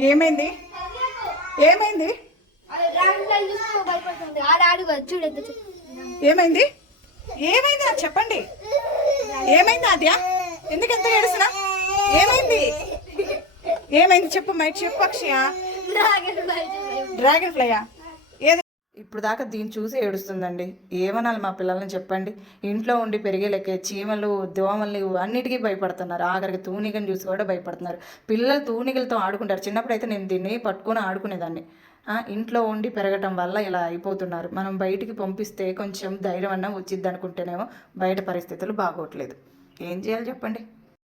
ఏమైంది? ఏమైంది? ఏమైంది? ఏమైంది నాకు చెప్పండి. ఏమైంది ఆద్య? ఎందుకు ఎంత ఏడుస్తున్నా? ఏమైంది? ఏమైంది చెప్పు మైట్ చెప్పు అక్షయ. డ్రాగన్ ఫ్లైయా? ఏది? ఇప్పుడు దాకా దీన్ని చూసి ఏడుస్తుందండి. ఏమనాలి మా పిల్లల్ని చెప్పండి. ఇంట్లో ఉండి పెరిగే లెక్కే చీమలు దోమలు అన్నిటికీ భయపడుతున్నారు. ఆఖరికి తూనిగని చూసి కూడా భయపడుతున్నారు. పిల్లలు తూనిగలతో ఆడుకుంటారు. చిన్నప్పుడు అయితే నేను దీన్ని పట్టుకొని ఆడుకునేదాన్ని. ఇంట్లో ఉండి పెరగటం వల్ల ఇలా అయిపోతున్నారు. మనం బయటికి పంపిస్తే కొంచెం ధైర్యం అన్నా వచ్చిద్ది అనుకుంటేనేమో బయట పరిస్థితులు బాగోట్లేదు. ఏం చేయాలి చెప్పండి.